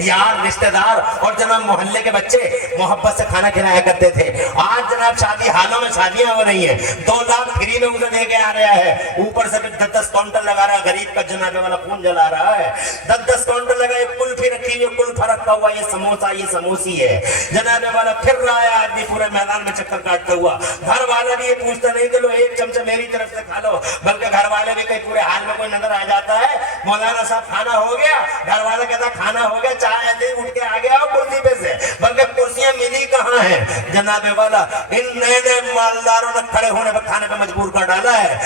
यार रश्ते दार और जनाब मोहल्ले के बच्चे मोहब्बत से खाना खिलाया करते थे। आज जनाब शादी हालों में शादियां हो रही हैं, 2 लाख फ्री में उसे दे के आ रहा है, ऊपर से 10-10 काउंटर लगा रहा है, गरीब का जनाब वाला खून जला रहा है। 10-10 काउंटर लगाए, कुल्फी रखी हुई, कुल्फा रखा हुआ, ये समोसा ये समोसी है जनाब वाला। फिर रहा है आदमी पूरे मैदान में चक्कर काटता हुआ। घर वाला भी ये पूछता नहीं कि लो एक चमचा मेरी तरफ से खा लो, बल्कि घर वाले भी कहीं पूरे हाल में कोई नजर आ जाता है, मौलाना साहब खाना हो गया, घर वाला कहता खाना हो गया, चाय ऐसे ही उठ के आ गया कुर्सी पे से, बल्कि कुर्सियां मिली कहाँ है जनाबे वाला। इन नए नए मालदारों ने खड़े होने पर खाने पर मजबूर कर डाला है।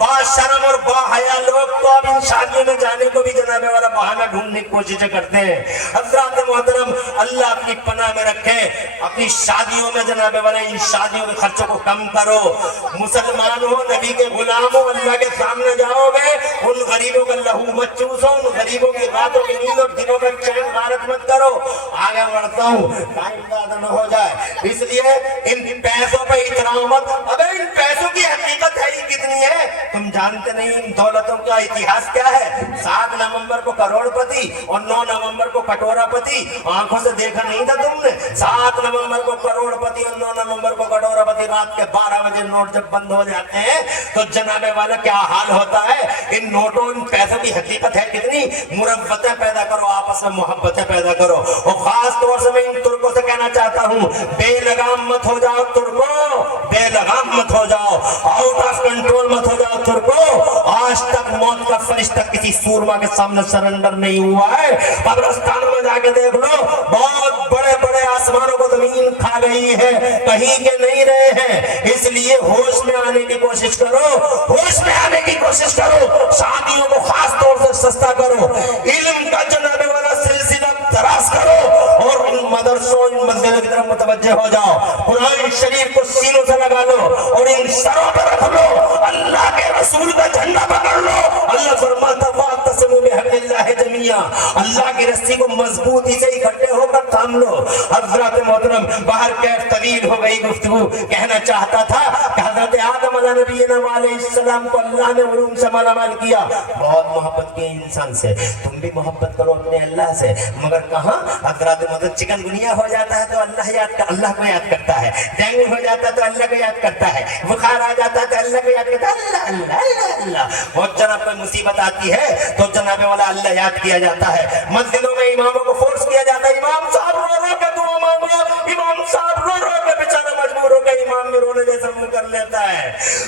बाशर्म और बाहया लोग तो अब इन शादियों में जाने को भी जनाबे वाला बहाना ढूंढने की कोशिशें करते हैं। हज़रात मोहतरम, अल्लाह अपनी पनाह में रखे। अपनी शादियों में जनाबे वाले इन शादियों के खर्चों को कम करो। मुसलमान हो, नबी के गुलाम हो, अल्लाह के सामने जाओगे, उन गरीबों का लहू मत चूसो, उन गरीबों की रातों की नींद और दिनों में चैन गारत मत करो। आगे बढ़ता हूँ, टाइम ज्यादा न हो जाए, इसलिए इन पैसों पे इतना मत। अबे इन पैसों की हकीकत है ही कितनी है तुम जानते नहीं। इन दौलतों का इतिहास क्या है। 7 नवंबर को करोड़पति और 9 नवंबर को कटोरापति। आंखों से देखा नहीं था तुमने। 7 नवंबर को करोड़पति और 9 नवंबर को कटोरापति। रात के 12 बजे नोट जब बंद हो जाते हैं तो जनाबे वाला क्या हाल होता है। इन नोटों इन पैसों की हकीकत है कितनी। मुरब्बतें पैदा करो, आपस में मोहब्बतें पैदा करो। और खास तौर से मैं इन तुर्कों से कहना चाहता हूँ, बेलगाम मत हो जाओ तुर्कों, बेलगाम मत हो जाओ, आउट ऑफ कंट्रोल मत हो जाओ तुर्कों। आज तक मौत का फरिश्ता किसी सूरमा के सामने सरेंडर नहीं हुआ है। कब्रिस्तान में जाके देख लो, बहुत बड़े बड़े आसमानों को जमीन खा गई है, कहीं के नहीं रहे हैं। इसलिए होश में आने की कोशिश करो, होश में आने की कोशिश करो। शादियों को खास तौर से सस्ता करो, इल्म का जनाबे वाला सिलसिला दराज करो और इन मदरसों इन मस्जिदों की तरफ मुतवज्जे हो जाओ। कुरान शरीफ को सीनों से लगा लो और इन सरों पर रख लो। अल्लाह के रसूल का झंडा पकड़ लो। अल्लाह फरमाता वातसिमू बिहब्लिल्लाहि जमीआ, अल्लाह की रस्सी को मजबूती से इकट्ठे होकर थाम लो। हज़रत मोहतरम, बाहर कैफ तवील हो गई गुफ्तगू। कहना चाहता था कि हज़रत आदम अलैहिस्सलाम को अल्लाह ने उलूम से मालामाल किया, बहुत मोहब्बत की इंसान से। तुम भी मोहब्बत करो अपने अल्लाह से, मगर कहाँ। हज़रत मोहतरम, चिकनगुनिया हो जाता है तो अल्लाह को याद करता है, डेंगू हो जाता है तो अल्लाह को याद करता है, बुखार आ जाता है तो अल्लाह को याद करता है। अल्लाह अल्लाह अल्लाह अल्लाह। और जनाब कोई मुसीबत आती है तो जनाबे वाला अल्लाह याद किया जाता है। मस्जिदों में इमामों को फोर्स किया जाता है, इमाम साहब रो रो के दुआ मांगो, इमाम साहब रो रो के बेचारा मजबूर हो गए, इमाम में रोने जैसा मुंह कर लेता है,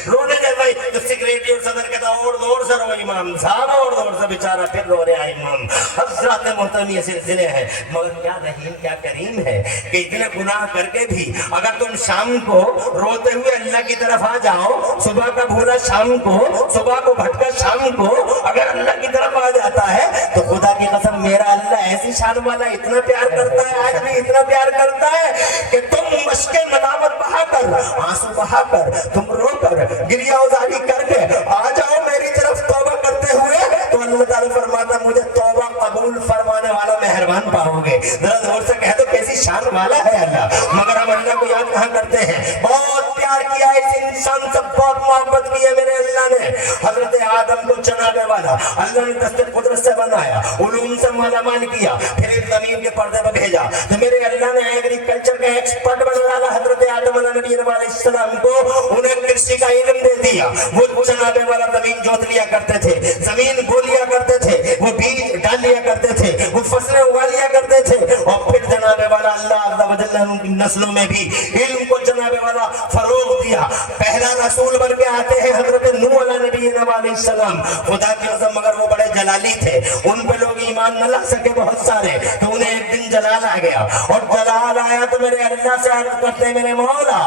रोने जैसा। तो सेक्रेटरी और सदर कहता और जोर से रो इमाम साहब, और जोर से, बेचारा फिर रो रहा है इमाम। हज़रत मोहतरम, ये सिलसिले हैं, मगर क्या रहीम क्या करीम है कि इतने गुनाह करके भी अगर तुम शाम को रोते हुए अल्लाह की तरफ आ जाओ, सुबह का भूला शाम को, सुबह को भटका शाम को अगर अल्लाह की तरफ आ जाता है तो खुदा की कसम मेरा अल्लाह ऐसी शान वाला इतना प्यार करता है, आज भी इतना प्यार करता है कि तुम मशके नदामत बहाकर, आंसू बहाकर, तुम रोकर, गिरिया उजारी करके आ जाओ मेरी तरफ तौबा करते हुए, तो अल्लाह ताला फरमाता मुझे तौबा कबूल फरमाने वाला मेहरबान पाओगे। जरा जोर से कह दो कैसी शान वाला है अल्लाह। मगर हम अल्लाह को याद कहाँ करते हैं। बहुत प्यार किया इस इंसान से, बहुत मोहब्बत की है मेरे अल्लाह ने। हजरत आदम को जनाबे वाला अल्लाह ने दस्ते कुदरत से बनाया, उलूम से मालामाल किया, फिर इस जमीन के पर्दे पर भेजा तो मेरे अल्लाह ने एग्रीकल्चर के एक्सपर्ट बना डाला हजरत आदम अलैहिस्सलाम को। उन्हें कृषि का इल्म दे दिया। वो जनाबे वाला जमीन जोत लिया करते थे, जमीन बो लिया करते थे, वो बीज डाल लिया करते थे, वो फसलें उगा लिया करते थे। और फिर जनाबे वाला अल्लाह अज़्ज़ा व जल्ल उनकी नस्लों में भी इल्म को जनाबे वाला फरोग दिया। पहला रसूल बन के आते हैं हजरत नूह अलैहिस्सलाम, खुदा की कसम मगर वो बड़े जलाली थे, उन पे लोग ईमान न ला सके बहुत सारे, तो उन्हें एक दिन जलाल आ गया। और जलाल आया तो मेरे अल्लाह से अर्ज़ करते मेरे मौला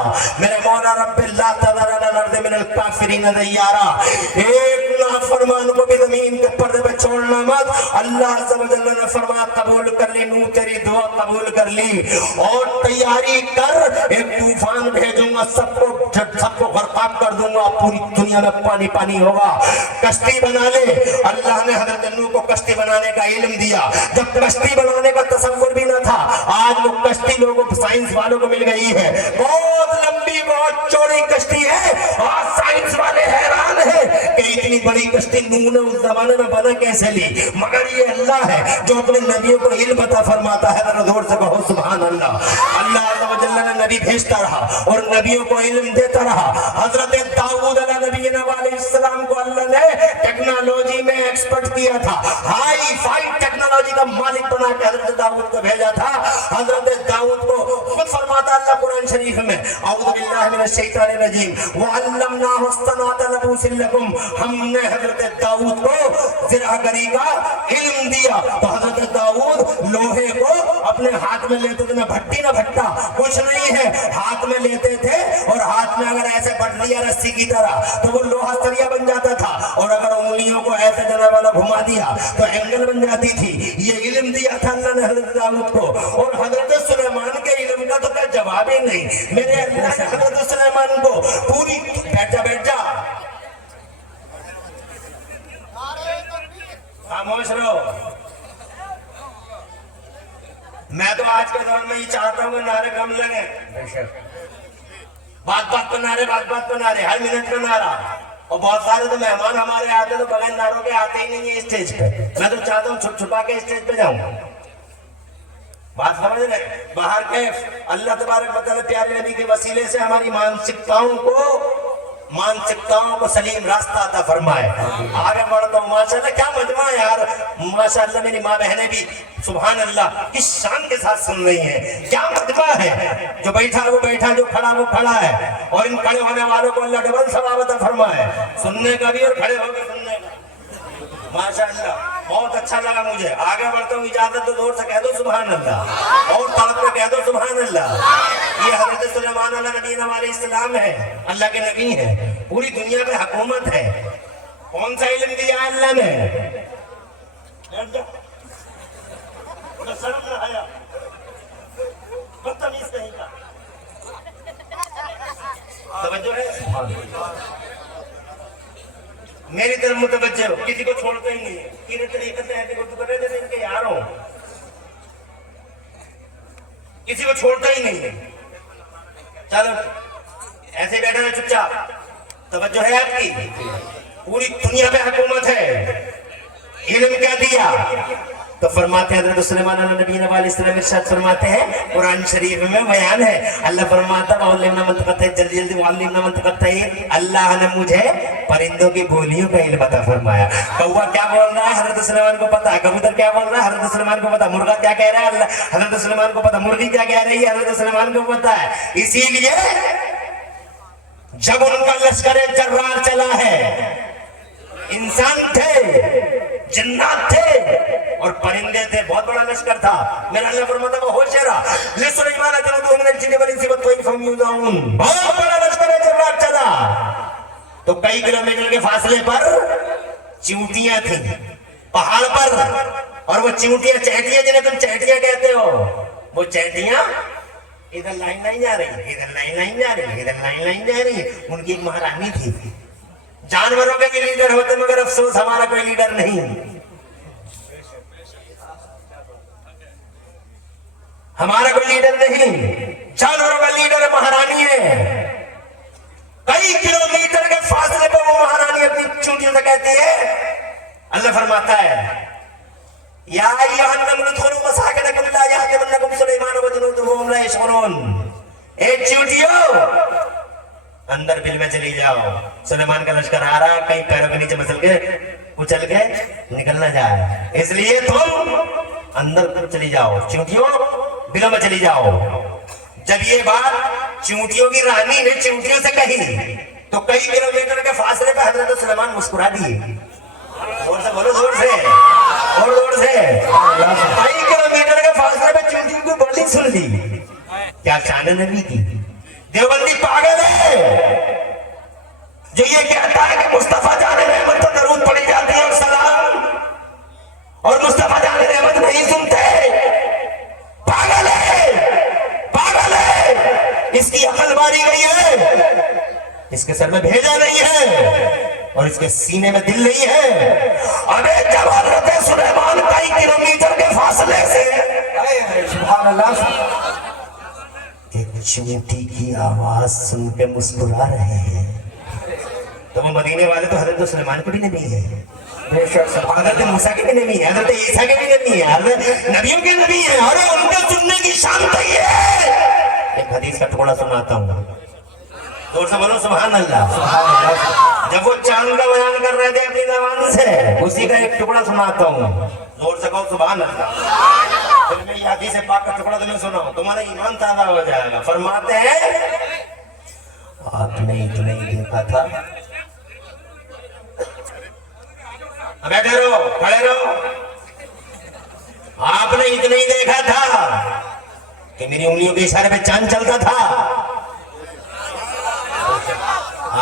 रब्बिल ला तज़र अलल अर्ज़ि मिनल काफ़िरीन दय्यारा, एक नाफरमान को भी जमीन के पर्दे पे छोड़ना मत। अल्लाह अज़्ज़ा व जल्ल ने फरमाया कबूल कर ली नूह, तेरी दुआ कबूल कर ली और तैयारी कर, एक तूफान भेजूंगा, सबको बर्बाद कर दूंगा, पूरी दुनिया में पानी पानी होगा, कश्ती बना ले। अल्लाह ने हज़रत नूह को कश्ती बनाने का इल्म दिया, जब कश्ती बनाने का तसव्वुर भी न था। आज वो कश्ती लोगों को, साइंस वालों को मिल गई है, बहुत लंबी बहुत चौड़ी कश्ती है। आज साइंस वाले हैरान है कि इतनी बड़ी कश्ती नूह ने उस जमाने में बना कैसे ली, मगर ये अल्लाह है जो अपने नबियों को इल्म अता फरमाता है। जरा जोर से कहो सुभान अल्लाह। अल्लाह अज़्ज़ व जल्ल ने नबी भेजता रहा और नबियों को इल्म देता रहा। हजरत दाऊद अलैहिस्सलाम को अल्लाह ने टेक्नोलॉजी में एक्सपर्ट किया था, हाई फाई टेक्नोलॉजी का मालिक बना के हजरत दाऊद को भेजा था। हजरत दाऊद को खुद फरमाता अल्लाह कुरान शरीफ में, औज़ु बिल्लाहि मिनश शैतानिर रजीम, व अल्लमनाहु सनाअत लबूसिन लकुम, हमने हजरत दाऊद को ज़िरागरी का इल्म दिया। तो हजरत दाऊद लोहे को अपने हाथ में लेते थे, ना भट्टी ना भट्टा, कुछ नहीं है, हाथ में लेते थे और हाथ में अगर ऐसे बट लिया रस्सी की तरह तो वो लोहा सरिया बन जाता था, और अगर उंगलियों को ऐसे जनाब वाला घुमा दिया तो एंगल बन जाती थी। ये इल्म दिया था अल्लाह ने हजरत दाऊद को, और हजरत सुलेमान के इल्म का तो क्या जवाब ही नहीं। मेरे अल्लाह ने हजरत सुलेमान को पूरी, बैठ जा खामोश रहो। मैं तो आज के दौर में ये चाहता हूँ नारे कम लगे, बात बात पर नारे, बात बात पर नारे, हर मिनट का नारा। और बहुत सारे तो मेहमान हमारे आते तो बगैर नारों के आते ही नहीं है स्टेज पे। मैं तो चाहता हूँ छुप छुपा के स्टेज पे जाऊँ। बात समझ रहे? बाहर के अल्लाह तबारक व तआला प्यारे नबी के वसीले से हमारी मानसिकताओं को सलीम रास्ता अता फरमाए। आगे बढ़ता हूँ। माशाल्लाह क्या मजमा है यार, माशाल्लाह मेरी माँ बहनें भी सुभान अल्लाह किस शान के साथ सुन रही हैं। क्या मजमा है, जो बैठा वो बैठा, जो खड़ा वो खड़ा है, और इन खड़े होने वालों को अल्लाह डबल सवाब अता फरमाए, सुनने का भी और खड़े होकर सुनने का। माशाअल्लाह बहुत अच्छा लगा मुझे। आगे बढ़ता हूँ, इजाजत तो जोर से कह दो सुभान अल्लाह, और तड़प के कह दो सुभान अल्लाह। ये हजरत सुलेमान अलैहिस्सलाम है, अल्लाह के नबी है, पूरी दुनिया पे हुकूमत है। कौन सा इल्म दिया अल्लाह ने? शर्म ना आया, बदतमीज कहीं का। तवज्जो है मेरी तरफ मुतवज्जो हो, किसी को छोड़ते ही नहीं है। किन तरीके से ऐसे गुफ्तगू कर रहे जैसे इनके यार हो, किसी को छोड़ता ही नहीं है। चलो ऐसे बैठे रहे चुपचाप, तवज्जो है आपकी। पूरी दुनिया पे हुकूमत है, इल्म क्या दिया? तो फरमाते हैं हज़रत सुलेमान नबी अलैहिस्सलाम इरशाद फरमाते हैं, कुरान शरीफ में बयान है, अल्लाह फरमाता है जल्दी जल्दी अल्लाह ने मुझे परिंदों की बोलियों का इल्म अता फरमाया। कौवा क्या बोल रहा है हज़रत सुलेमान को पता है, कबूतर क्या बोल रहा है हज़रत सुलेमान को पता, मुर्गा क्या कह रहा है अल्लाह हज़रत सुलेमान को पता, मुर्गी क्या कह रही है हज़रत सुलेमान को पता है। इसीलिए जब उनका लश्कर जर्रार चला है, इंसान थे, जन्नत थे और परिंदे थे, बहुत बड़ा लश्कर था। मेरा अल्लाह फरमाता है होशियारा ले सुलेमान जनुदु मिनल जिन्नि वल इंसी वतौइफम युदाउन, बहुत बड़ा लश्कर जर्रार चला। तो कई किलोमीटर के फासले पर चींटियां थी पहाड़ पर, और वो चींटियां चैटियां, जिन्हें तुम चैटियां कहते हो, वो चैटियां इधर लाइन लाइन जा रही, इधर लाइन लाइन जा रही, इधर लाइन लाइन जा रही। उनकी एक महारानी थी। जानवरों के भी लीडर होते, मगर अफसोस हमारा कोई लीडर नहीं। हमारा कोई लीडर नहीं, जानवरों का लीडर महारानी है। कई किलोमीटर के फासले पर वो महारानी अपनी चूंटियों से कहती है, अल्लाह फरमाता है या अय्युहन नमलु उदखुलू मसाकिनकुम ला यहतिमन्नकुम सुलैमान व जुनूदुहु वहुम ला यशऊरून। ए चूंटियों अंदर बिल में चली जाओ, सुलेमान का लश्कर आ रहा, कहीं पैरों के नीचे मसल के उछल के निकल ना जाए, इसलिए तुम अंदर चली जाओ, चींटियों बिलों में चली जाओ। जब ये बात चींटियों की रानी ने चींटियों से कही तो कई किलोमीटर के फासले पे हजरत सुलेमान मुस्कुरा दिए। जोर से बोलो, जोर से और जोर से। कई किलोमीटर के फासले पे चींटियों की बोली सुन ली। क्या शान है नबी की। देवबंदी पागल है जो ये कहता है कि मुस्तफा जाने रहमत तो दरूद पड़ी जाती है और सलाम, और मुस्तफा जाने रहमत नहीं सुनते। पागल है, पागल है। इसकी अकल मारी गई है, इसके सर में भेजा नहीं है और इसके सीने में दिल नहीं है। अरे जब हज़रत सुलेमान कई किलोमीटर के फासले से सुभान अल्लाह एक चींटी की आवाज सुन के मुस्कुरा रहे हैं। تو وہ مدینے والے تو حضرت سلیمان کے بھی نبی ہیں، حضرت موسیٰ کے بھی نبی ہیں، حضرت عیسیٰ کے بھی نبی ہیں، حضرت نبیوں کے نبی ہیں، اور ان کے سننے کی شان تو یہ ہے۔ ایک حدیث کا ٹکڑا سناتا ہوں، زور سے بولو سبحان اللہ۔ جب وہ چاند کا بیان کر رہے تھے اپنی زبان سے، اسی کا ایک ٹکڑا سناتا ہوں، زور سے کہو سبحان اللہ۔ پھر میں یہ حدیث پاک کا ٹکڑا تمہیں سناؤں، تمہارا ایمان تازہ ہو جائے گا۔ فرماتے ہیں آپ نے اتنا ہی دیکھا تھا، بیٹھے رہو کھڑے رہو، آپ نے اتنا ہی دیکھا تھا کہ میری انگلیوں کے اشارے پہ چاند چلتا تھا۔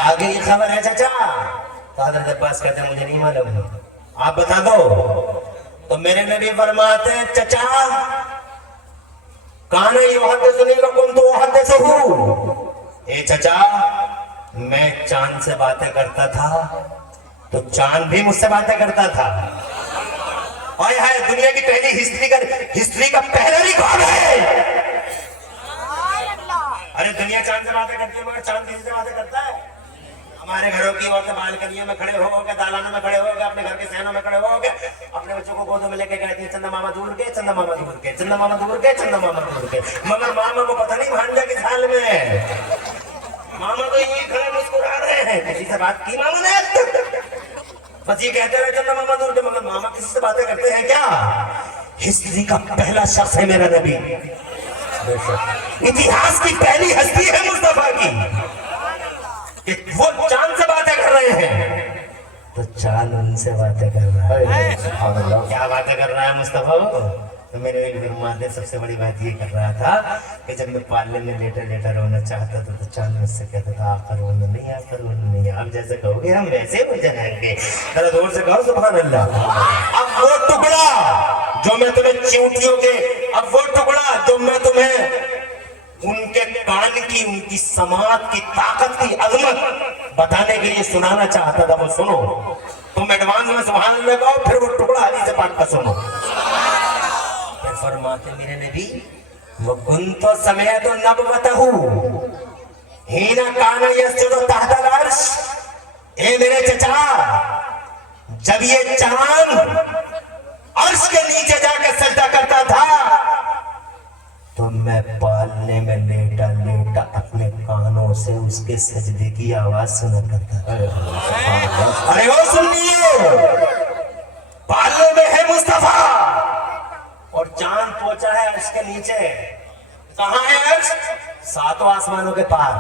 آگے یہ خبر ہے چچا؟ تو حضرت عباس کہتے ہیں مجھے نہیں معلوم، آپ بتا دو۔ تو میرے نبی فرماتے ہیں چچا کان یحدثنی وکنت احدثہ، اے چچا میں چاند سے باتیں کرتا تھا تو چاند بھی مجھ سے باتیں کرتا تھا۔ آئے ہائے، دنیا کی پہلی ہسٹری کا پہلا ریکارڈ ہے۔ ارے دنیا چاند سے باتیں کرتی ہے مگر چاند کسی سے باتیں کرتا ہے؟ ہمارے گھروں کی عورتیں بالکنیوں میں کھڑے ہو کے، دالانوں میں کھڑے ہو کے، اپنے گھر کے صحنوں میں کھڑے ہو کے اپنے بچوں کو گودوں میں لے کے کہتی ہیں چندہ ماما دور کے، چندہ ماما دور کے، چندہ ماما دور کے، چندہ ماما دور کے، مگر ماما کو پتہ نہیں بھانجا کس حال میں ہے۔ ماما تو یہی کھڑے مسکرا رہے ہیں، کسی سے بات کی ماما نے؟ بس یہ کہتے رہے چندہ ماما دور کے، مگر ماما کسی سے باتیں کرتے ہیں کیا؟ ہسٹری کا پہلا شخص ہے میرا نبی، اتہاس کی پہلی ہستی ہے مصطفیٰ کی، کہ وہ چاند سے باتیں کر رہے ہیں تو چاند ان سے باتیں کر رہا ہے۔ کیا باتیں کر رہا ہے مصطفیٰ؟ تو میرے فرماتے سب سے بڑی بات یہ کر رہا تھا کہ جب میں پالنے میں لیٹا رونا چاہتا تھا تو چاند مجھ سے کہتا تھا آخر رونا نہیں، آخر رونا نہیں، آپ جیسے کہو گے ہم ویسے ہو جائیں گے۔ ذرا زور سے کہو سبحان اللہ۔ اب وہ ٹکڑا جو میں تمہیں چیونٹیوں کے، اب وہ ٹکڑا جو میں تمہیں ان کے کان کی، ان کی سماعت کی طاقت کی عظمت بتانے کے لیے سنانا چاہتا تھا، وہ سنو۔ تم ایڈوانس میں سبحان اللہ کہو، پھر وہ ٹکڑا حدیث پاک کا سنو۔ پھر فرماتے میرے نبی وَكُنْتُ سَمِعْتُ نَبْوَتَهُ حِينَ كَانَ يَسْجُدُ تَحْتَ الْعَرْشِ، اے میرے چچا جب یہ چاند عرش کے نیچے جا کے سجدہ کرتا تھا تو میں پالنے میں لیٹا لیٹا اپنے کانوں سے اس کے سجدے کی آواز سنا کرتا تھا۔ ارے وہ سنیے، پالنے میں ہے مصطفیٰ اور چاند پہنچا ہے عرش کے نیچے۔ کہاں ہے عرش؟ ساتوں آسمانوں کے پار،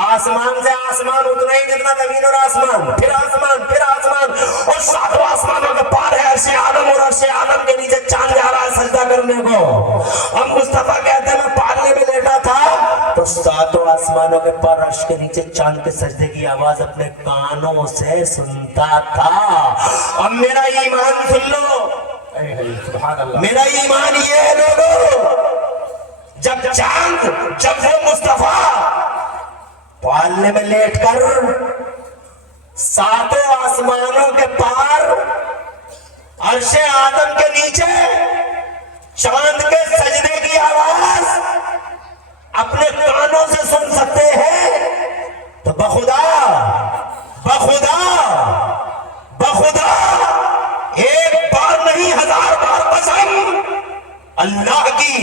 آسمان سے آسمان اتنا ہی جتنا زمین اور آسمان، پھر آسمان، پھر آسمان، اور ساتوں آسمانوں کے پار ہے عرش آدم، اور عرش آدم کے نیچے چاند جا رہا ہے سجدہ کرنے کو۔ اب مصطفیٰ کہتے ہیں میں پالنے میں لیٹا تھا تو ساتوں آسمانوں کے پار عرش کے نیچے چاند کے سجدے کی آواز اپنے کانوں سے سنتا تھا۔ اب میرا ایمان سن لو، میرا ایمان یہ ہے لوگوں، جب چاند، جب وہ مصطفیٰ پالنے میں لیٹ کر ساتوں آسمانوں کے پار عرش آدم کے نیچے چاند کے سجدے کی آواز اپنے کانوں سے سن سکتے ہیں تو بخدا بخدا بخدا ایک بار نہیں 1000 بار قسم اللہ کی،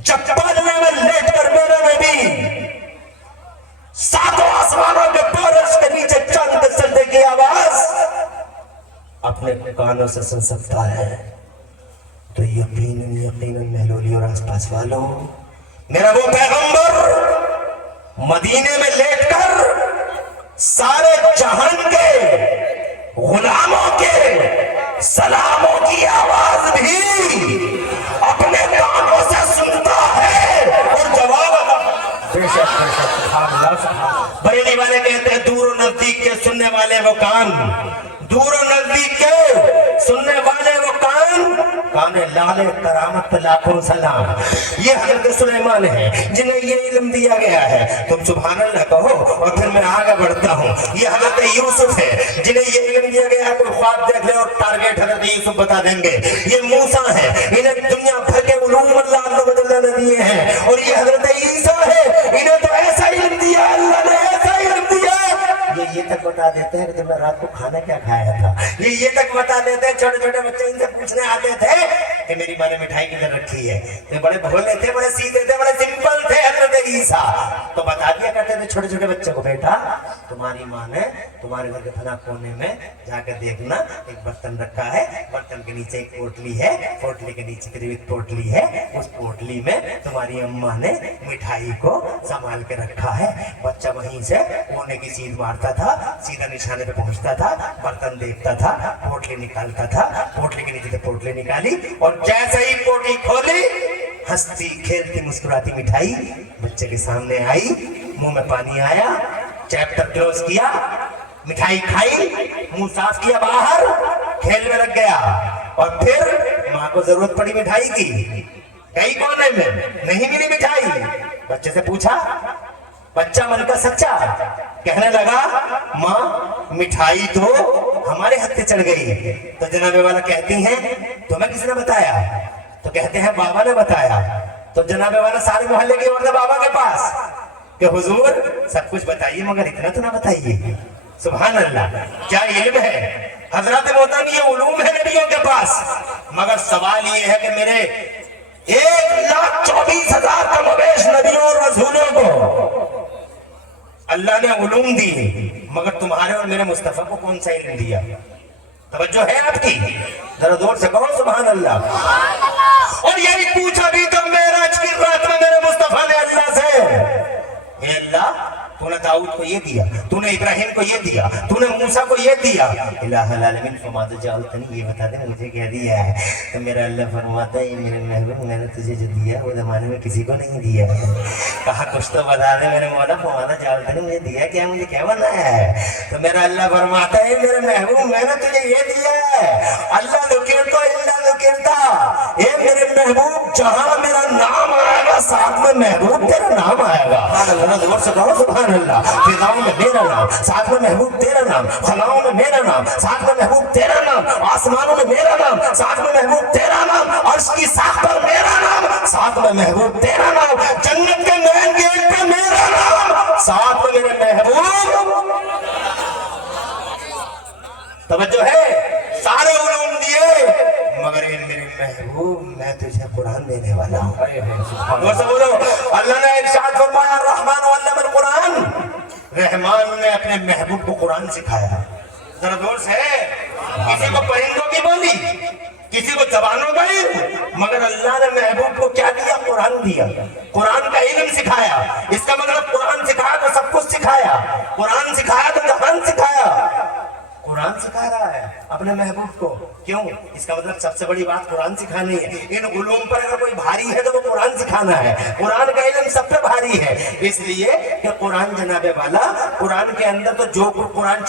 جب پالنے میں لیٹ کر میرے نبی ساتوں آسمانوں کے پارش کے نیچے چاند کے سجدے کی آواز اپنے کانوں سے سن سکتا ہے تو یقیناً یقیناً محلولی اور آس پاس والوں، میرا وہ پیغمبر مدینے میں لیٹ کر سارے جہان کے غلاموں کے سلاموں کی آواز بھی اپنے کانوں سے سنتا ہے اور جواب بریلی والے کہتے ہیں دور و نزدیک کے سننے والے وہ کان، دور و نزدیک کے سننے والے وہ کان، کان لالے کرامت پہ لاکھوں سلام۔ یہ حضرت سلیمان ہے جنہیں یہ علم دیا گیا ہے، تم سبحان اللہ کہو اور پھر میں آگے بڑھتا ہوں۔ یہ حضرت یوسف ہے جنہیں یہ علم دیا گیا ہے، کوئی خواب دیکھ لے اور ٹارگیٹ حضرت یوسف بتا دیں گے۔ یہ موسیٰ ہے، انہیں دنیا بھر کے علوم اللہ نے دیے ہیں، اور یہ حضرت عیسیٰ ہے، انہیں تو ایسا علم دیا اللہ نے، ایسا علم دیا तुमने रात को खाना क्या खाया था, ये तक बता देते। छोटे छोटे बच्चे इनसे पूछने आते थे कि मेरी माँ ने मिठाई किधर रखी है, तो बड़े भोले थे, बड़े सीधे थे, बड़े सिंपल थे हजरत ईसा। तो बता दिया करते थे छोटे छोटे बच्चे को, बेटा तुम्हारी माँ ने तुम्हारे घर के फला कोने में जाकर देखना, एक बर्तन रखा है, बर्तन के नीचे एक पोटली है, पोटली के नीचे करीब एक पोटली है, उस पोटली में तुम्हारी अम्मा ने मिठाई को संभाल के रखा है। बच्चा वहीं से कोने की चीज मारता था, सीधा निशाने पे पहुंचता था, बर्तन देखता था, पोटली निकालता था, पोटली के नीचे से पोटली निकाली और जैसे ही पोटली खोली, हंसती खेलती मुस्कुराती मिठाई बच्चे के सामने आई, मुंह में पानी आया, चैप्टर क्लोज किया, मिठाई खाई, मुंह साफ किया, बाहर खेल में लग गया। और फिर माँ को जरूरत पड़ी मिठाई की, कई कोने में नहीं मिली मिठाई, बच्चे से पूछा, बच्चा मन का सच्चा कहने लगा माँ मिठाई तो हमारे हाथ से चढ़ गई। तो जनाबे वाला कहती हैं तुम्हें किसने बताया, तो कहते हैं बाबा ने बताया। तो जनाबे वाला सारे मोहल्ले की ओर से बाबा के पास कि हुजूर सब कुछ बताइए मगर इतना तो ना बताइए। सुभान अल्लाह, क्या इल्म है हजरत मोहतरम, ये उलूम है नबियों के पास। मगर सवाल ये है कि मेरे 1,24,000 कमोबेश नबियों और रसूलों को अल्लाह ने उलूम दी, मगर तुम्हारे और मेरे मुस्तफा को कौन सा इल्म दिया? तवज्जो है आपकी? जरा जोर से कहो सुभान अल्लाह। और यही पूछा भी तो मेराज की रात में मेरे मुस्तफा ने अल्लाह से, हे अल्लाह तूने दाऊद को ये दिया, तूने इब्राहिम को ये दिया, तूने मूसा को ये दिया, इलाहुल आलमीन फरमाता जाओ तनी ये बता दे मुझे क्या दिया है। तो मेरा अल्लाह फरमाता है मेरे महबूब मैंने तुझे जो दिया वो जमाने में किसी को नहीं दिया है। कहा कुछ तो बता दे मेरे मौला, फरमाता जाओ तनी मुझे दिया क्या, मुझे क्या बनाया है। तो मेरा अल्लाह फरमाता है मेरे महबूब मैंने तुझे ये दिया है, अल्लाह लुकिरता इल्ला लुकिरता, ए मेरे महबूब जहां मेरा नाम आएगा साथ में महबूब तेरा नाम आएगा। जोर से कहो सुभान अल्लाह। फिजाओं में मेरा नाम, साथ में महबूब तेरा नाम, खलाओं में मेरा नाम, साथ में महबूब तेरा नाम, आसमानों में मेरा नाम, साथ में महबूब तेरा नाम, अर्श की साख पर मेरा नाम, साथ में महबूब तेरा नाम, जन्नत के मेन गेट पे मेरा नाम, साथ में मेरे महबूब। तवज्जो है, सारे उलूम दिए मगर ये मेरे महबूब मैं तुझे कुरान देने वाला हूँ। बोलो अल्लाह ने इरशाद फरमाया रहमान अल्लमल कुरान, रहमान ने अपने महबूब को कुरान सिखाया। जरा जोर से, किसी को परिंदों की बोली, किसी को जबानों का इल्म, मगर अल्लाह ने महबूब को क्या दिया, कुरान दिया, कुरान का इल्म सिखाया। इसका मतलब कुरान सिखाया तो सब कुछ सिखाया, कुरान सिखाया तो जबान सिखाया, कुरान सिखा रहा है अपने महबूब को। क्यों? इसका मतलब सबसे बड़ी बात कुरान सिखानी है। इन उलूम पर अगर कोई भारी है तो वो कुरान सिखाना है, कुरान का इल्म सब पे भारी है। इसलिए कि कुरान जनाबे वाला, कुरान के अंदर तो जो कुरान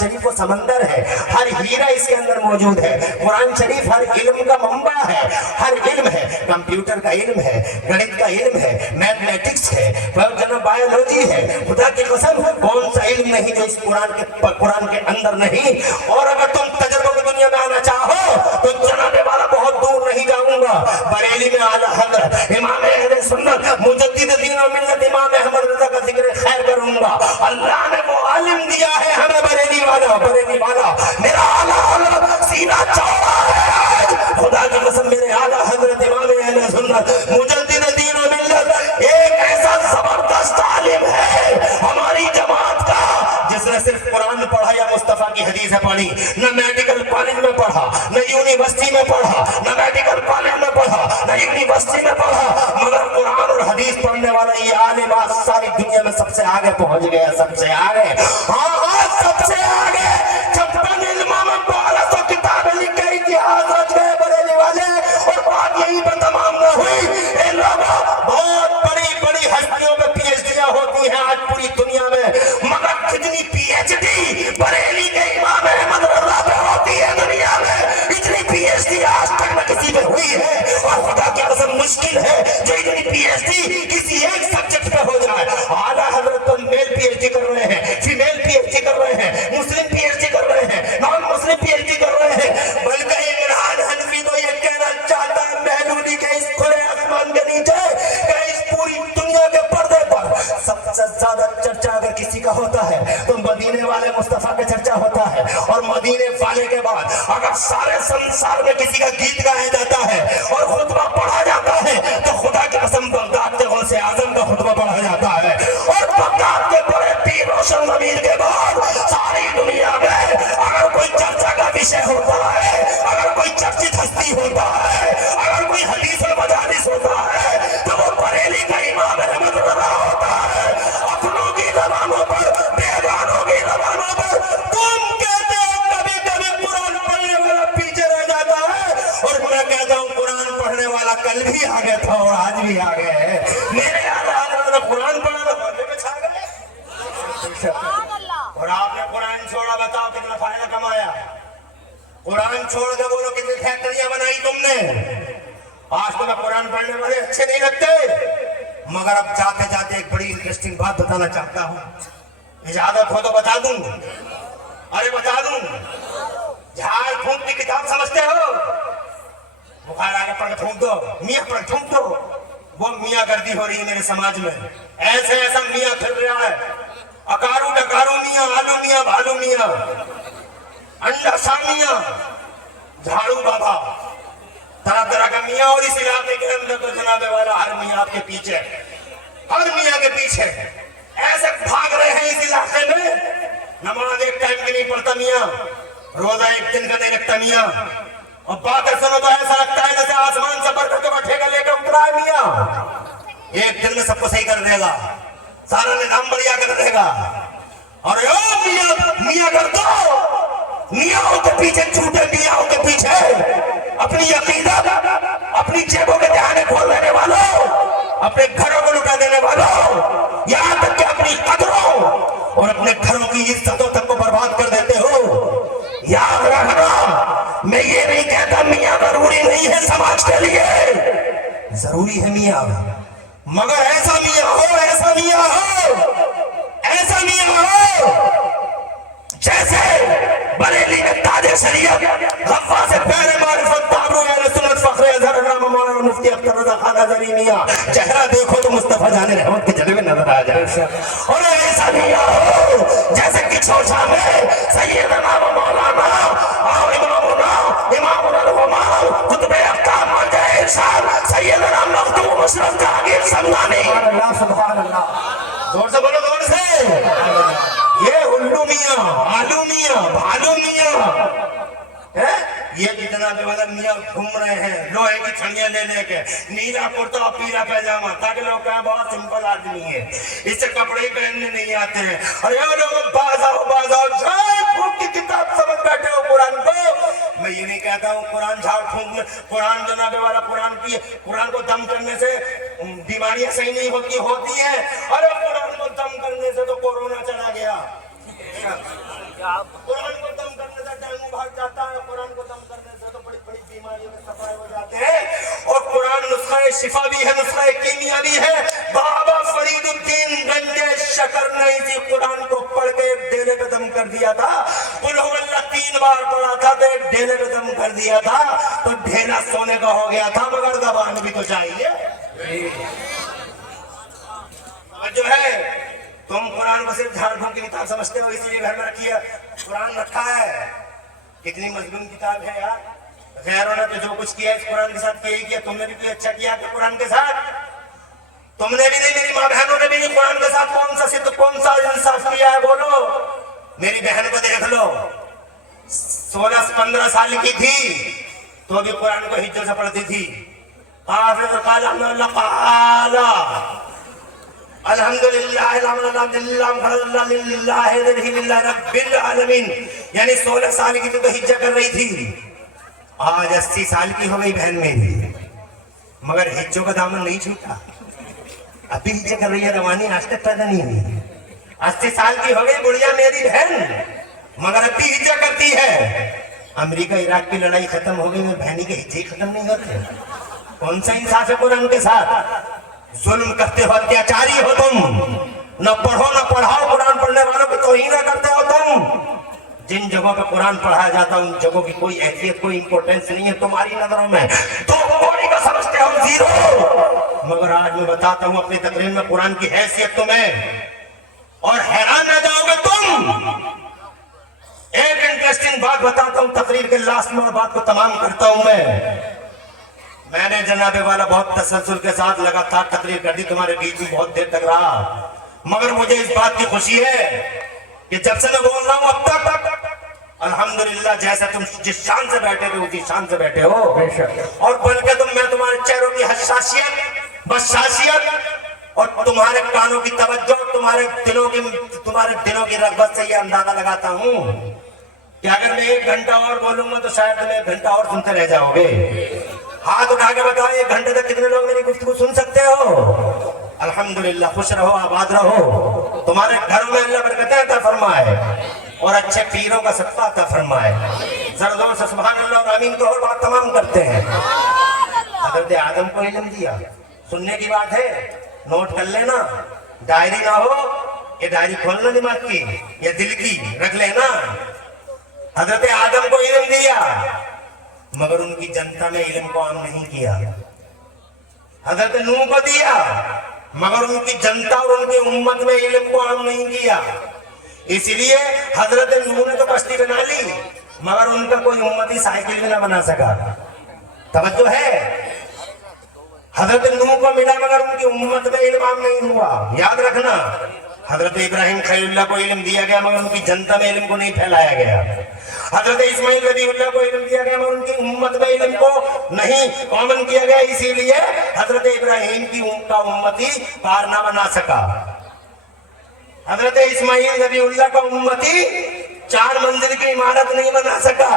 शरीफ को समंदर है, हर हीरा इसके अंदर मौजूद है। कुरान शरीफ हर इल्म का मंबा है, हर इल्म है, कंप्यूटर का इल्म है, गणित का इल्म है, मैथमेटिक्स है, बायोलॉजी है। खुदा की कसम कौन सा इल्म नहीं जो इस कुरान के अंदर नहीं। और अगर तुम तजुर्बे की दुनिया में आना चाहो तो जनाबे वाला बहुत दूर नहीं जाऊंगा, बरेली में आला हज़रत इमाम अहले सुन्नत मुजद्दिद दीन और मिल्लत इमाम अहमद रज़ा का जिक्र खैर करूंगा। अल्लाह ने वो इल्म दिया है हमें, बरेली वाला मेरा आला हज़रत सीना चौड़ा है। खुदा की कसम मेरे आला हज़रत इमाम अहले सुन्नत मुजद्दिद दीन और मिल्लत एक ऐसा जबरदस्त आलिम है हमारी जमात का, जिसने सिर्फ कुरान पढ़ा या मुस्तफा की हदीसें पढ़ी, न मेडिकल कॉलेज में पढ़ा, न यूनिवर्सिटी में पढ़ा, न मेडिकल कॉलेज में पढ़ा, न यूनिवर्सिटी में पढ़ा, मगर कुरान और हदीस पढ़ने वाला ये आलिम आज सारी दुनिया में सबसे आगे पहुंच गया, सबसे आगे। हाँ सबसे आगे। 56 इल्मों में 1200 किताबें लिख के इतिहास रच गए बरेली वाले। और बात यही पर तमाम न हुई, इन लोगों बहुत बड़ी हस्तियों पे पीएचडियां होती हैं आज पूरी दुनिया में, मगर कितनी पीएचडी बरेली के इमाम अहमद रज़ा पे होती है दुनिया में, इतनी पीएचडी आज तक न किसी पे हुई है। और खुदा की कसम मुश्किल है जो इतनी पीएचडी किसी एक सब्जेक्ट पे हो जाए। आला हज़रत तो मेल पीएचडी कर रहे हैं, फीमेल पीएचडी कर रहे हैं, मुस्लिम पीएचडी कर रहे हैं, नॉन मुस्लिम पीएचडी कर रहे हैं। बल्कि इमरान हनफी तो ये कहना चाहता है महलूली के इस खुले आसमान के नीचे कि इस पूरी दुनिया के पर्दे पर सबसे ज्यादा चर्चा अगर किसी का होता है तो مدینے والے مصطفیٰ کا چرچا ہوتا ہے، اور مدینے والے کے بعد اگر سارے سنسار میں کسی کا گیت گایا جاتا ہے اور خطبہ پڑھا جاتا ہے تو خدا کی قسم بغداد کے غوث اعظم کا خطبہ پڑھا جاتا ہے، اور بغداد کے بڑے پیر روشن ضمیر کے بعد ساری دنیا میں اگر کوئی چرچا کا وشے ہوتا ہے، اگر کوئی چرچت ہستی ہوتا ہے، اگر کوئی حدیث المجالس ہوتا ہے تو وہ بریلی کا امام احمد رضا ہوتا ہے۔ اپنوں کی زبانوں پر، بیگانوں کی زبانوں پر تم کہتے ہو کبھی کبھی قرآن پڑھنے والا پیچھے رہ جاتا ہے، اور میں کہتا ہوں قرآن پڑھنے والا کل بھی آگے تھا اور آج بھی آگے ہے۔ میرے آج قرآن پڑھنا محلے میں چھا گئے، اور آپ نے قرآن چھوڑا، بتاؤ کتنا فائدہ کمایا؟ قرآن چھوڑ کے بولو کتنی فیکٹریاں بنائی تم نے؟ آج تو میں قرآن پڑھنے والے اچھے نہیں لگتے، مگر اب جاتے جاتے ایک بڑی انٹرسٹنگ بات بتانا چاہتا ہوں، اجازت ہو تو بتا دوں؟ ارے بتا دوں؟ جھاڑ پھونک کی کتاب سمجھتے ہو؟ بخار آگے پڑھ پھونک دو، میاں پڑھ پھونک دو، وہ میاں گردی ہو رہی ہے میرے سماج میں، ایسے ایسا میاں پھر رہا ہے، اکارو ڈکارو میاں، آلو میاں، بھالو میاں، انڈا سامیاں، جھاڑو بابا، طرح طرح کا میاں، اور اس علاقے کے اندر تو جناب والا ہر میاں آپ کے پیچھے، ہر میاں کے پیچھے ایسے بھاگ رہے ہیں اس علاقے میں، نماز ایک ٹائم کی نہیں پڑھتا میاں، روزہ ایک دن کا نہیں رکھتا میاں، اور باتیں سنو تو ایسا لگتا ہے جیسے آسمان سے برکت کا ٹھیکہ لے کے اترا ہے میاں، ایک دن میں سب کو صحیح کر دے گا، سارا نظام بڑھیا کر دے گا، اور میاں کر دو، میاں کے پیچھے جھوٹے میاں کے پیچھے اپنی عقیدت، اپنی جیبوں کے دہانے کھول دینے والوں، اپنے گھروں کو لٹا دینے والوں، یہاں تک کہ اپنی قدروں اور اپنے گھروں کی عزتوں تک کو برباد کر دیتے ہو۔ یاد رکھنا، میں یہ نہیں کہتا میاں ضروری نہیں ہے سماج کے لیے، ضروری ہے میاں، مگر ایسا میاں ہو، ایسا میاں ہو، ایسا میاں ہو جیسے بریلی میں تاج شریعت غفاظ پیر معرفت تابرو اہل سنت فخر اظہر علامہ مولانا مفتی اختر رضا خان ازہری میاں، چہرہ دیکھو تو مصطفیٰ جان رحمت کے جلوے نظر آ جائے، اور ایسا میاں ہو جیسے کچھوچا میں سیدنا و مولانا امام الغمام قطب اقطاب مرجع ارشاد سیدنا مخدوم اشرف جہانگیر سمدانی، سبحان اللہ، زور سے بولو، زور سے، یہ الو میاں، آلو میاں، بھالو میاں، یہ جتنا بھی مطلب میاں گھوم رہے ہیں لوہے کی چھڑیاں لے لے کے، نیلا کرتا اور پیلا پیجامہ، تاکہ لوگ کہیں بہت سمپل آدمی ہے، اس سے کپڑے پہننے نہیں آتے ہیں، اور یہ لوگ باز آؤ جھاڑ پھونک کی کتاب سمجھ بیٹھے ہو قرآن کو۔ میں یہ نہیں کہتا ہوں قرآن جھاڑ پھونک میں، قرآن جناب والا قرآن کو دم کرنے سے بیماریاں صحیح نہیں ہوتی ہیں، ارے قرآن کو دم کرنے سے تو کورونا چلا گیا، قرآن کو دم کرنے سے ڈینگو بھاگ جاتا ہے، قرآن کو دم کرنے سے تو بڑی بڑی بیماریوں میں صفائی ہو جاتے ہیں، اور قرآن نسخہ شفا بھی ہے، نسخہ کیمیا بھی ہے۔ بابا فرید الدین گنجے شکر نے اسی قرآن کو پڑھ کے ایک ڈیلے پہ دم کر دیا تھا، قل هو اللہ 3 بار پڑھا تھا تو ایک ڈیلے پہ دم کر دیا تھا، تو ڈھیلا سونے کا ہو گیا تھا، مگر زبان بھی تو چاہیے جو ہے۔ تم قرآن کو صرف جھاڑ پھونک کی کتاب سمجھتے ہو، اسی لیے گھر میں رکھی ہے، قرآن رکھا ہے، کتنی مظلوم کتاب ہے یار، غیروں نے تو جو کچھ کیا اس قرآن کے ساتھ یہی کیا، تم نے بھی کوئی اچھا کیا کہ قرآن کے ساتھ؟ تم نے بھی نہیں، میری ماں بہنوں نے بھی نہیں، قرآن کے ساتھ کون سا صدق، کون سا انصاف کیا ہے بولو؟ میری بہن کو دیکھ لو، 16-15 سال کی تھی تو بھی قرآن کو ہجر سے پڑھتی تھی، حافظ قال الحمدللہ رب العالمین، یعنی 16 سال کی تو ہجہ کر رہی تھی، آج 80 سال کی ہو گئی بہن میری، مگر ہجوں کا دامن نہیں چھوٹا، ابھی ہجہ کر رہی ہے، روانی آج تک پیدا نہیں ہوئی، 80 سال کی ہو گئی بڑھیا میری بہن، مگر ابھی ہجہ کرتی ہے۔ امریکہ عراق کی لڑائی ختم ہو گئی، میری بہنی کے ہجے ختم نہیں ہوتے، کون سا انصاف ہے قرآن کے ساتھ؟ ظلم کرتے ہو، اتیاچاری ہو تم، نہ پڑھو نہ پڑھاؤ، قرآن پڑھنے والوں کو توہین کرتے ہو تم، جن جگہوں پہ قرآن پڑھایا جاتا ہے ان جگہوں کی کوئی اہمیت، کوئی امپورٹنس نہیں ہے تمہاری نظروں میں، تم کوئی کا سمجھتے ہو زیرو، مگر آج میں بتاتا ہوں اپنی تقریر میں قرآن کی حیثیت تمہیں، اور حیران رہ جاؤ گے تم ایک انٹرسٹنگ بات بتاتا ہوں تقریر کے لاسٹ میں اور بات کو تمام کرتا ہوں میں نے جناب والا بہت تسلسل کے ساتھ لگاتار تقریر کر دی تمہارے بیچ میں بہت دیر تک رہا، مگر مجھے اس بات کی خوشی ہے کہ جب سے میں بول رہا ہوں اب تک الحمدللہ جیسے تم جس شان سے بیٹھے تھے اسی شان سے بیٹھے ہو، اور بلکہ میں تمہارے چہروں کی حساسیت بشاشیت اور تمہارے کانوں کی توجہ تمہارے دلوں کی رغبت سے یہ اندازہ لگاتا ہوں کہ اگر میں 1 گھنٹہ اور بولوں گا تو شاید تم 1 گھنٹہ اور سنتے رہ جاؤ گے۔ ہاتھ اٹھا کے بتاؤ 1 گھنٹے تک کتنے لوگ میری گفتگو سن سکتے ہو؟ الحمدللہ، خوش رہو، آباد رہو، تمہارے گھروں میں اللہ برکتیں عطا فرمائے اور اچھے پیروں کا صدقہ عطا فرمائے۔ زردوں سے سبحان اللہ اور آمین کو اور بات تمام کرتے ہیں۔ حضرت آدم کو علم دیا، سننے کی بات ہے، نوٹ کر لینا، ڈائری نہ ہو، یہ ڈائری کھولنا دماغ کی یا دل کی رکھ لینا۔ حضرت آدم کو علم دیا مگر ان کی جنتا میں علم کو عام نہیں کیا۔ حضرت نوح کو دیا مگر ان کی جنتا اور ان کی امت میں علم کو عام نہیں کیا، اس لیے حضرت نوح نے تو کشتی بنا لی مگر ان کا کوئی امتی سائیکل بھی نہ بنا سکا۔ توجہ ہے؟ حضرت نوح کو ملا مگر ان کی امت میں علم عام نہیں ہوا۔ یاد رکھنا، حضرت ابراہیم خلیل اللہ کو علم دیا گیا مگر ان کی جنتا میں علم کو نہیں پھیلایا گیا۔ حضرت اسماعیل رضی اللہ کو علم دیا گیا مگر ان کی امت میں علم کو نہیں کامن کیا گیا، اسی لیے حضرت ابراہیم کی کا امتی پار نہ بنا سکا۔ حضرت اسماعیل رضی اللہ کا امتی 4 منزل کی عمارت نہیں بنا سکا۔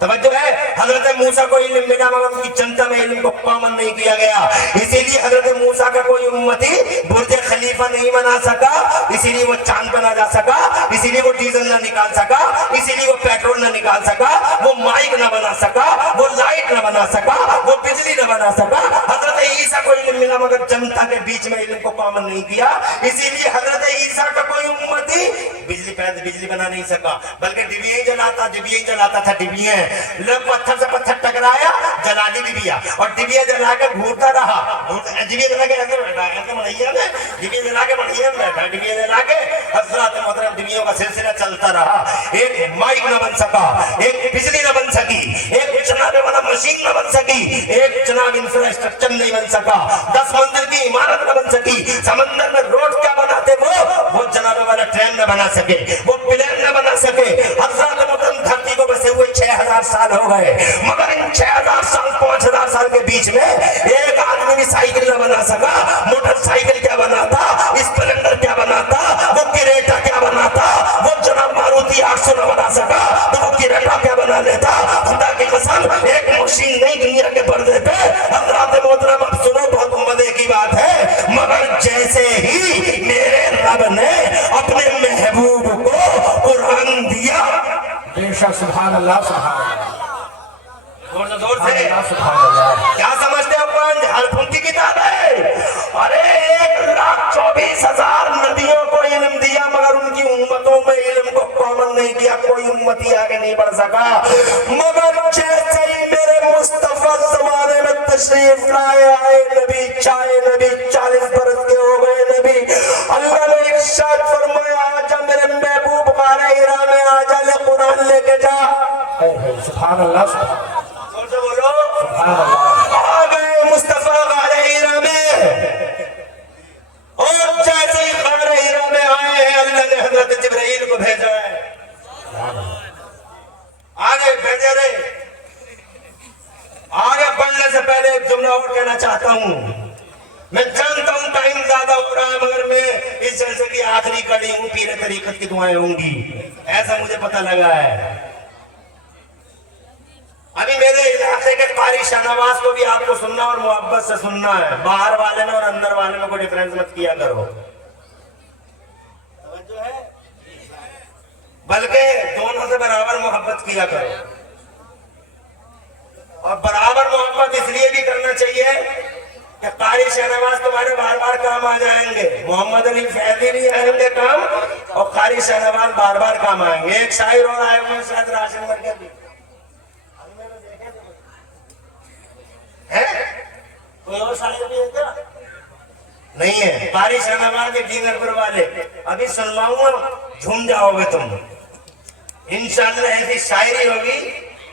توجہ ہے؟ حضرت موسیٰ کو علم ملا مگر ان کی جنتا میں علم کو کامن نہیں کیا گیا، اسی لیے حضرت موسیٰ کا کوئی امتی برج خلیفہ نہیں بنا سکا، اسی لیے وہ چاند پہ نہ جا سکا، اسی لیے وہ ڈیزل نہ نکال سکا، اسی لیے وہ پیٹرول نہ نکال سکا، وہ مائک نہ بنا سکا، وہ لائٹ نہ بنا سکا، وہ بجلی نہ بنا سکا۔ حضرت عیسیٰ کو علم ملا مگر جنتا کے بیچ میں علم کو کامن نہیں کیا، اسی لیے حضرت عیسیٰ کا کوئی امتی بجلی بنا نہیں سکا، بلکہ ڈبیے جلاتا تھا ڈبیے لوگ پتھر سے پتھر ٹکرایا، جلا دی ڈبیا اور ڈبیا جلا کے گھورتا رہا، ڈبیا جلا کے ایسے بیٹھا، ایسے بڑھیا میں ڈبیا جلا کے بڑھیا میں بیٹھا، ڈبیا جلا کے حضرات محترم ڈبیوں کا سلسلہ چلتا رہا۔ ایک مائک نہ بن سکا، ایک بجلی نہ بن سکی، ایک جناب والا مشین نہ بن سکی، ایک جناب انفراسٹرکچر نہیں بن سکا، 10 منزل کی عمارت نہ بن سکی، سمندر میں روڈ کیا بناتے وہ جناب والا ٹرین نہ بنا سکے، وہ پلین نہ بنا سکے۔ حضرات محترم دھرتی کو بسے ہوئے 6000 سال ہو گئے مگر ان 6000 سال 5000 سال کے بیچ میں ایک آدمی بھی سائیکل نہ بنا سکا۔ موٹر سائیکل کیا بناتا، اسپلنڈر کیا بناتا، وہ کریٹا کیا بناتا، وہ جناب ماروتی 800 نہ بنا سکا تو وہ کریٹا کیا بنا لیتا۔ خدا کی قسم ایک مشین نہیں دنیا کے پردے پہ۔ حضرات محترم اب سنو، بہت مزے کی بات ہے، مگر جیسے ہی میرے رب نے اپنے محبوب کو قرآن دیا، بے شک سبحان اللہ سبحان اللہ، زور سے کیا سمجھتے ہو؟ قرآن حلفوں کی کتاب ہے۔ ارے 1,24,000 نبیوں کو علم دیا مگر ان کی امتوں میں علم کو کامن نہیں کیا، کوئی امتی آگے نہیں بڑھ سکا۔ مگر جیسے ہی میرے مصطفیٰ زمانے میں تشریف لائے آئے نبی، چاہے نبی 40 برس کے ہو گئے نبی، اللہ نے ارشاد فرمایا آجا میرے محبوب غار حرا میں، آجا لے قرآن لے کے جا۔ سبحان اللہ سبحان اللہ، بولو سبحان اللہ۔ آ گئے مصطفیٰ غار حرا میں، اور جیسے ہی غار حرا میں آئے ہیں اللہ نے حضرت جبرائیل کو بھیجا ہے۔ آگے بھیجے رہے، آگے بڑھنے سے پہلے ایک جملہ اور کہنا چاہتا ہوں۔ میں جانتا ہوں ٹائم زیادہ ہو رہا ہے مگر میں اس جلسے کی آخری کڑی ہوں، پیر طریقت کی دعائیں ہوں گی، ایسا مجھے پتہ لگا ہے۔ ابھی میرے علاقے کے قاری شاہ نواز کو بھی آپ کو سننا اور محبت سے سننا ہے، باہر والے میں اور اندر والے میں کوئی ڈیفرنس مت کیا کرو، توجہ ہے، بلکہ دونوں سے برابر محبت کیا کرو، اور برابر محبت اس لیے بھی کرنا چاہیے کہ قاری شاہ نواز تمہارے بار بار کام آ جائیں گے، محمد علی فیضی بھی آئیں گے کام، اور قاری شاہ نواز بار بار کام آئیں گے۔ ایک شاعر اور آئے ہوئے شاید راشن مرکز بھی ہے، کوئی اور شاعر بھی ہے کیا؟ نہیں ہے، قاری شاہ نواز کے ڈینر پر والے ابھی سنواؤں گا झूम जाओगे तुम इंशाल्लाह। ऐसी शायरी होगी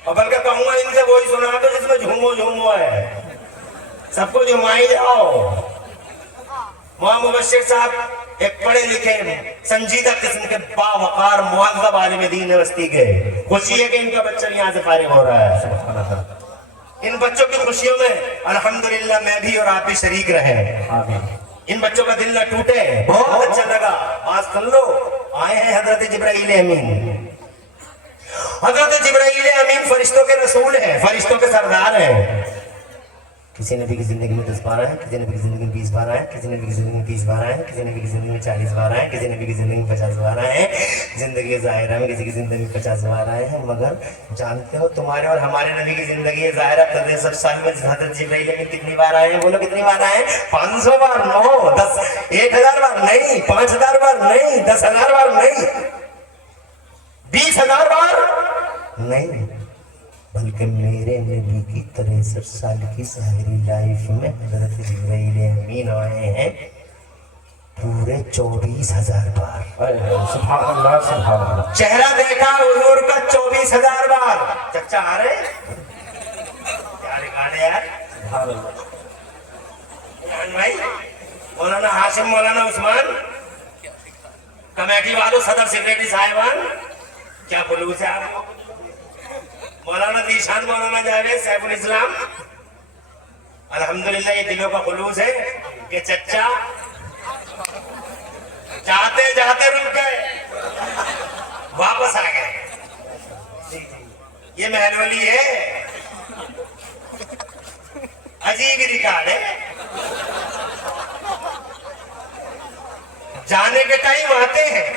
और बल्कि कहूंगा इनसे वही सुना दो जिसमें झूमो झूमो है, सबको झुमाई जाओ। वहां मुबश्शिर साहब एक पढ़े लिखे संजीदा किस्म के बावकार मुअज़्ज़ब आलिम दीन बस्ती के, खुशी है कि इनका बच्चा यहाँ से फारिग हो रहा है। इन बच्चों की खुशियों में अल्हम्दुलिल्लाह मैं भी और आप भी शरीक रहे। इन बच्चों का दिल न टूटे, बहुत अच्छा लगा। आज सुन लो, आए हैं हजरत जिब्राइल अमीन। हजरत जिब्राइल अमीन फरिश्तों के रसूल हैं, फरिश्तों के सरदार हैं। किसी नबी की जिंदगी में 10 बार आए, किसी नबी की जिंदगी में 20 बार आए, किसी नबी की जिंदगी में 30 बार आए, किसी नबी की जिंदगी में 40 बार आए, किसी नबी की जिंदगी में 50 बार आए। जिंदगी ज़ाहिरा में किसी की जिंदगी में 50 बार आए हैं, मगर जानते हो तुम्हारे और हमारे नबी की जिंदगी ज़ाहिरा 63 में हज़रत जिब्राइल अमीन कितनी बार आए हैं? बोलो कितनी बार आए? 500 बार? 9 10 1000 बार नहीं, 5000 बार नहीं, 10,000 बार नहीं, 20,000 बार नहीं, बल्कि मेरे नबी की 63 साल की ज़ाहिरी लाइफ में हज़रत जिब्राइल अमीन आए हैं पूरे 24,000 बार। सुभान अल्लाह, सुभान अल्लाह। चेहरा देखा हुजूर का 24,000 बार। चच्चा आ रहे क्या रिकॉर्ड है यार? सुभान अल्लाह भाई। मौलाना हाशिम, मौलाना उस्मान, कमेटी वालों, सदर सेक्रेटरी साहिबान, क्या खुलूस है आपको? मौलाना जीशान, मौलाना जावेद, सैफुल इस्लाम, अल्हम्दुलिल्लाह ये दिलों का खुलूस है कि चच्चा जाते जाते रुक गए, वापस आ गए। ये महलवली है, अजीब रिकॉर्ड है। जाने के टाइम आते हैं।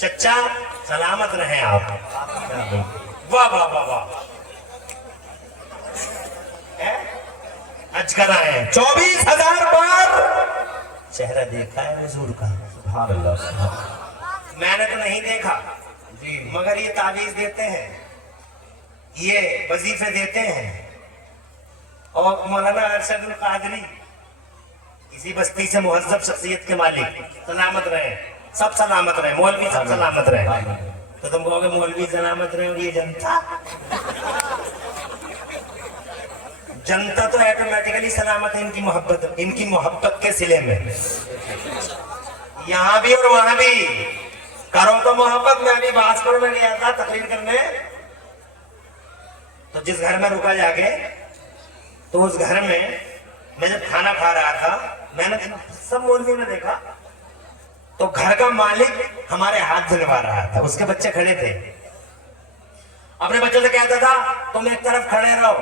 चच्चा सलामत रहे आप। वाह वाह वाह वाह। अजगर आए 24,000 बार। चेहरा देखा है हुजूर का? सुभान अल्लाह। मैंने तो नहीं देखा जी, मगर ये तावीज़ देते हैं, ये वजीफे देते हैं। और मौलाना अरशदुल कादरी, इसी बस्ती से मुहज्जब शख्सियत के मालिक, सलामत रहे, सब सलामत रहे, मौलवी सब सलामत रहे। तो तुम कहोगे मौलवी सलामत रहे और ये जनता? जनता तो ऑटोमेटिकली सलामत है इनकी मोहब्बत के सिले में। यहाँ भी और वहां भी करो तो मोहब्बत। मैं अभी बासपुर में गया था तकरीर करने, तो जिस घर में रुका जाके, तो उस घर में मैं जब खाना खा रहा था, मैंने सब मौलवियों ने देखा, तो घर का मालिक हमारे हाथ धुलवा रहा था। उसके बच्चे खड़े थे, अपने बच्चों से कहता था तुम एक तरफ खड़े रहो,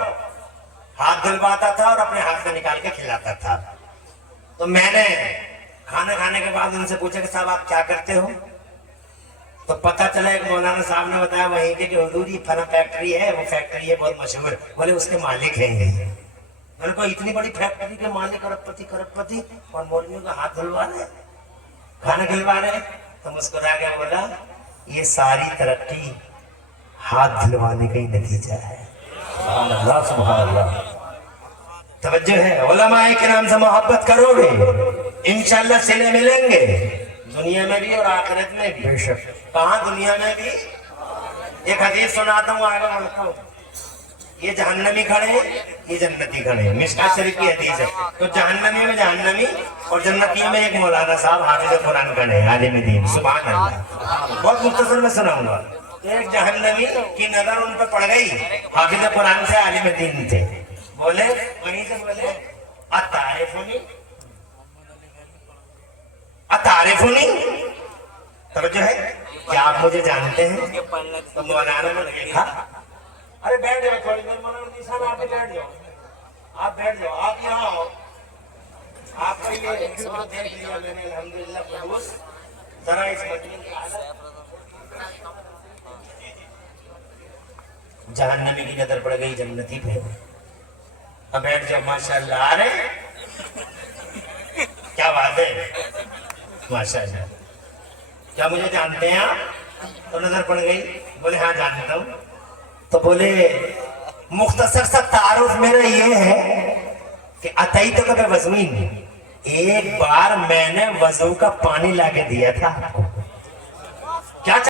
हाथ धुलवाता था और अपने हाथ से निकाल के खिलाता था। तो मैंने खाना खाने के बाद उनसे पूछा कि साहब आप क्या करते हो? तो पता चला एक मौलाना साहब ने बताया वहीं के कि हुजूर ये फला फैक्ट्री है, वो फैक्ट्री है बहुत मशहूर, बोले उसके मालिक हैं ये। मैंने कहा इतनी बड़ी फैक्ट्री के मालिक करोड़पति और मौलवियों का हाथ धुलवा रहे, खाना खिलवा रहे? तो मुस्कुरा के बोला ये सारी तरक्की हाथ धुलवाने का ही नतीजा है। सुभान अल्लाह, सुभान अल्लाह। तवज्जो है, उलमाए किराम से मोहब्बत करोगे इंशाअल्लाह सिले मिलेंगे, दुनिया में भी और आखिरत में भी। बेशक। कहाँ दुनिया में भी? एक हदीस सुनाता हूँ, आगे बढ़ता हूँ। ये जहन्नमी खड़े हैं, ये जन्नती खड़े हैं। मिशकात शरीफ की हदीस है। तो जहन्नमी में जहन्नमी और जन्नती में एक मौलाना साहब हाफिज कुरान खड़े हैं, आलिम दीन। सुभान अल्लाह। बहुत मुख्तसर में सुनाऊंगा। एक जहन्नमी की नजर उन पर पड़ गई, हाफिज कुरान से आलिम दीन थे। बोले वहीं से बोले अतारिफुनी अतारिफुनी, तवज्जो है, क्या आप मुझे जानते हैं? तो मौलाना ने देखा, अरे बैठ जाओ थोड़ी देर, मौलाना निशान आप बैठ जाओ, आप बैठ जाओ, आप यहाँ आओ, आपका ये देख लिया मैंने अल्हम्दुलिल्लाह खुलूस। जरा इस मजलिस की हालत, जहन्नमी की नजर पड़ गई जन्नती पे। अब बैठ जाओ माशाअल्लाह। अरे क्या बात है, माशाअल्लाह। क्या मुझे जानते हैं आप? तो नजर पड़ गई। बोले हाँ जानता हूँ। तो बोले मुख्तसर सा तारुफ मेरा ये है कि अतई तो कभी वज़मीन, ایک بار میں نے وضو کا پانی لا کے دیا تھا